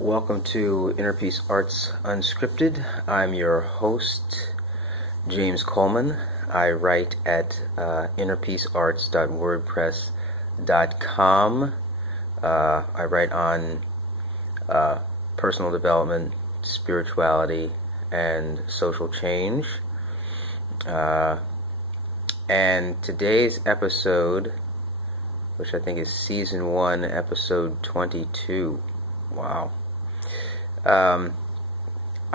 Welcome to Inner Peace Arts Unscripted. I'm your host, James Coleman. I write at innerpeacearts.wordpress.com. I write on personal development, spirituality, and social change. And today's episode, which I think is Season 1, Episode 22. Wow. I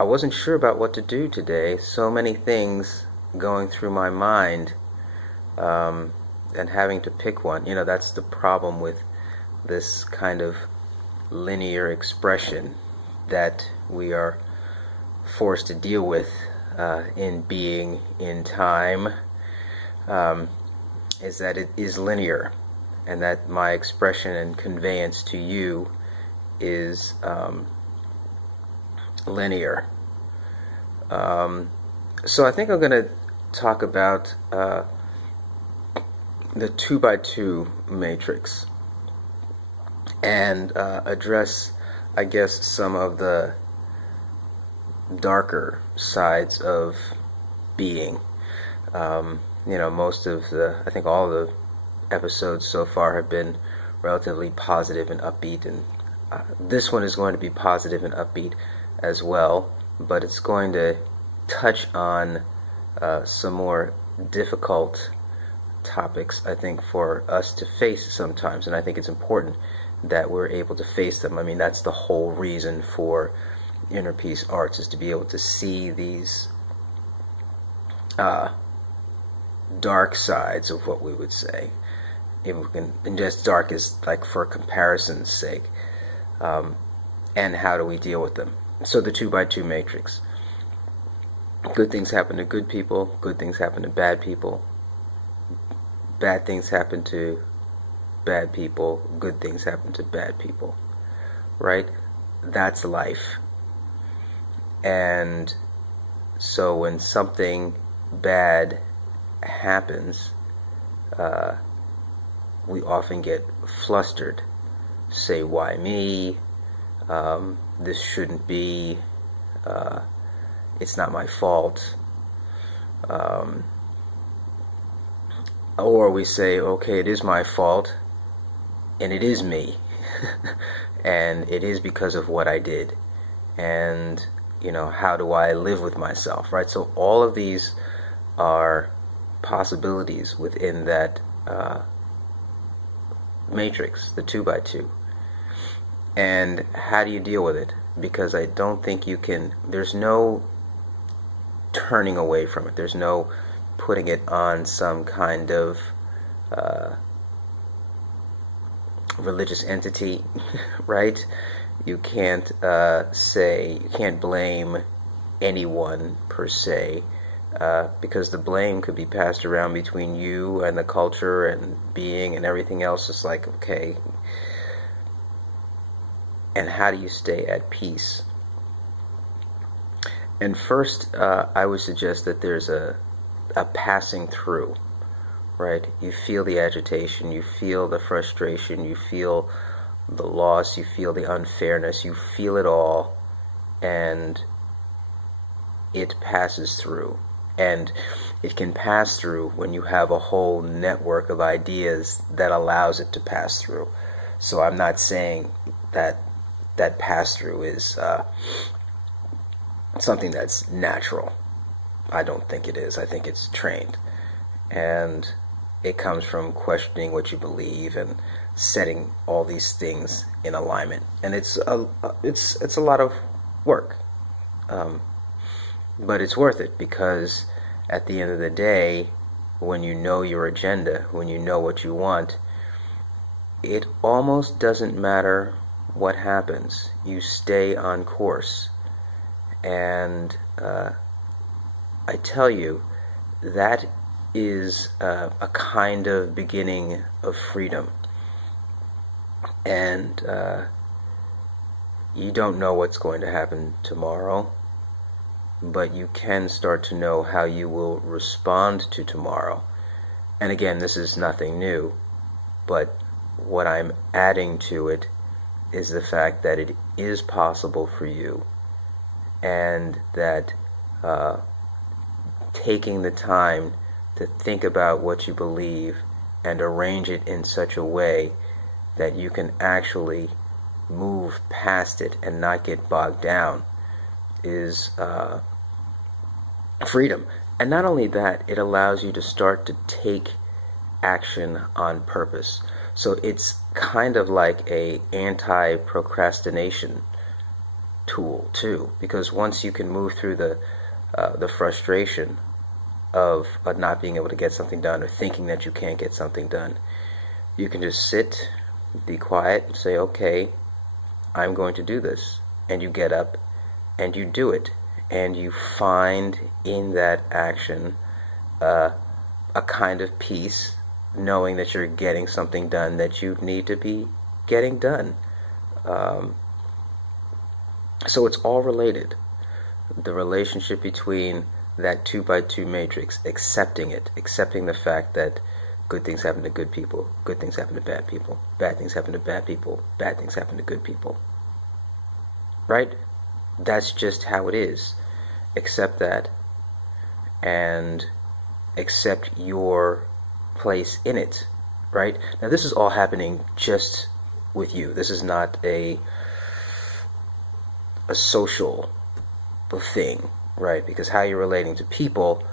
wasn't sure about what to do today. So many things going through my mind, and having to pick one. You know, that's the problem with this kind of linear expression that we are forced to deal with in being in time, is that it is linear, and that my expression and conveyance to you is linear. So I think I'm going to talk about the 2x2 matrix and address, I guess, some of the darker sides of being. Most of I think all the episodes so far have been relatively positive and upbeat, and this one is going to be positive and upbeat as well, but it's going to touch on some more difficult topics, I think, for us to face sometimes, and I think it's important that we're able to face them. I mean, that's the whole reason for Inner Peace Arts, is to be able to see these dark sides of what we would say. If we can, and just dark is like for comparison's sake, and how do we deal with them? So the 2x2 matrix. Good things happen to good people, good things happen to bad people, bad things happen to bad people, good things happen to bad people, right? That's life. And so when something bad happens, we often get flustered. Say, why me? This shouldn't be. It's not my fault. Or we say, okay, it is my fault, and it is me. And it is because of what I did. And, how do I live with myself, right? So all of these are possibilities within that matrix, the 2x2. And how do you deal with it? Because I don't think you can, there's no turning away from it. There's no putting it on some kind of religious entity, right? You can't you can't blame anyone per se, because the blame could be passed around between you and the culture and being and everything else. It's like, okay, and how do you stay at peace? And first, I would suggest that there's a passing through, right? You feel the agitation, you feel the frustration, you feel the loss, you feel the unfairness, you feel it all, and it passes through. And it can pass through when you have a whole network of ideas that allows it to pass through. So I'm not saying that pass-through is something that's natural. I don't think it is. I think it's trained. And it comes from questioning what you believe and setting all these things in alignment. And it's a lot of work. But it's worth it, because at the end of the day, when you know your agenda, when you know what you want, it almost doesn't matter what happens. You stay on course. And I tell you, that is a kind of beginning of freedom. And you don't know what's going to happen tomorrow, but you can start to know how you will respond to tomorrow. And again, this is nothing new, but what I'm adding to it is the fact that it is possible for you, and that taking the time to think about what you believe and arrange it in such a way that you can actually move past it and not get bogged down is freedom. And not only that, it allows you to start to take action on purpose. So it's kind of like a anti-procrastination tool too, because once you can move through the frustration of not being able to get something done or thinking that you can't get something done, you can just sit, be quiet, and say, okay, I'm going to do this. And you get up and you do it. And you find in that action a kind of peace, knowing that you're getting something done that you need to be getting done. So it's all related. The relationship between that 2x2 matrix, accepting it, accepting the fact that good things happen to good people, good things happen to bad people, bad things happen to bad people, bad things happen to good people. Right? That's just how it is. Accept that and accept your place in it. Right? Now this is all happening just with you. This is not a social thing, right? Because how you're relating to people,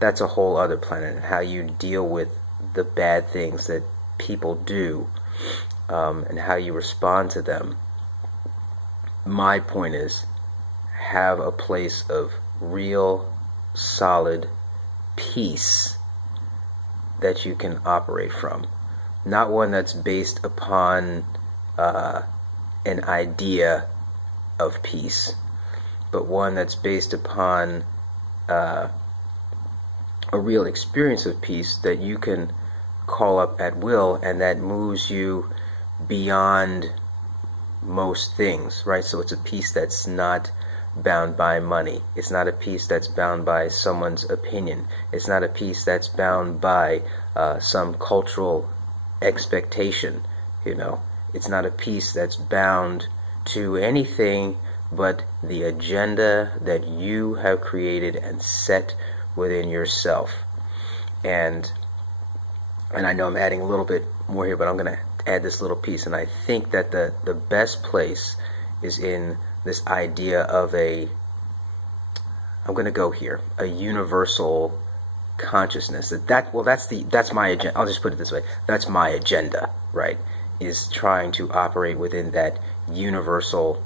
that's a whole other planet. How you deal with the bad things that people do, and how you respond to them. My point is, have a place of real, solid peace that you can operate from. Not one that's based upon an idea of peace, but one that's based upon a real experience of peace that you can call up at will, and that moves you beyond most things, right? So it's a peace that's not bound by money. It's not a peace that's bound by someone's opinion. It's not a peace that's bound by some cultural expectation, It's not a peace that's bound to anything but the agenda that you have created and set within yourself. And I know I'm adding a little bit more here, but I'm going to add this little piece. And I think that the best place is in this idea of I'm going to go here, a universal consciousness. That's my agenda. I'll just put it this way. That's my agenda, right? Is trying to operate within that universal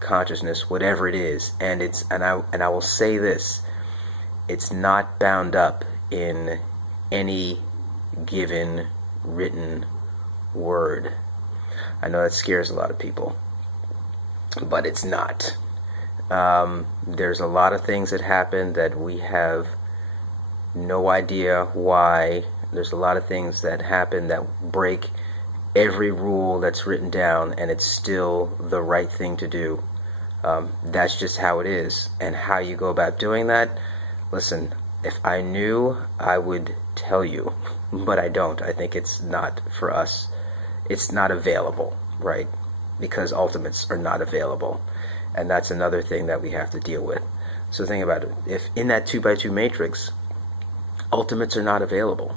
consciousness, whatever it is. And I will say this, it's not bound up in any given written word. I know that scares a lot of people, but it's not. There's a lot of things that happen that we have no idea why. There's a lot of things that happen that break every rule that's written down, and it's still the right thing to do. That's just how it is. And how you go about doing that, listen, if I knew, I would tell you, but I don't. I think it's not for us. It's not available, right? Because ultimates are not available. And that's another thing that we have to deal with. So think about it. If in that 2x2 matrix, ultimates are not available.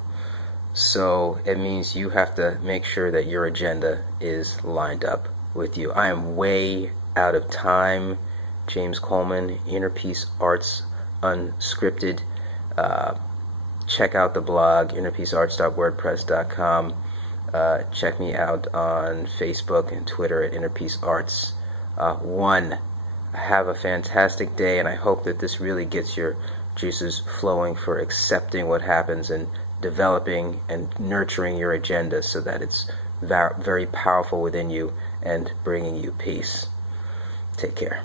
So it means you have to make sure that your agenda is lined up with you. I am way out of time. James Coleman, Inner Peace Arts Unscripted. Check out the blog, innerpeacearts.wordpress.com. Check me out on Facebook and Twitter at Inner Peace Arts. Have a fantastic day, and I hope that this really gets your juices flowing for accepting what happens and developing and nurturing your agenda so that it's very powerful within you and bringing you peace. Take care.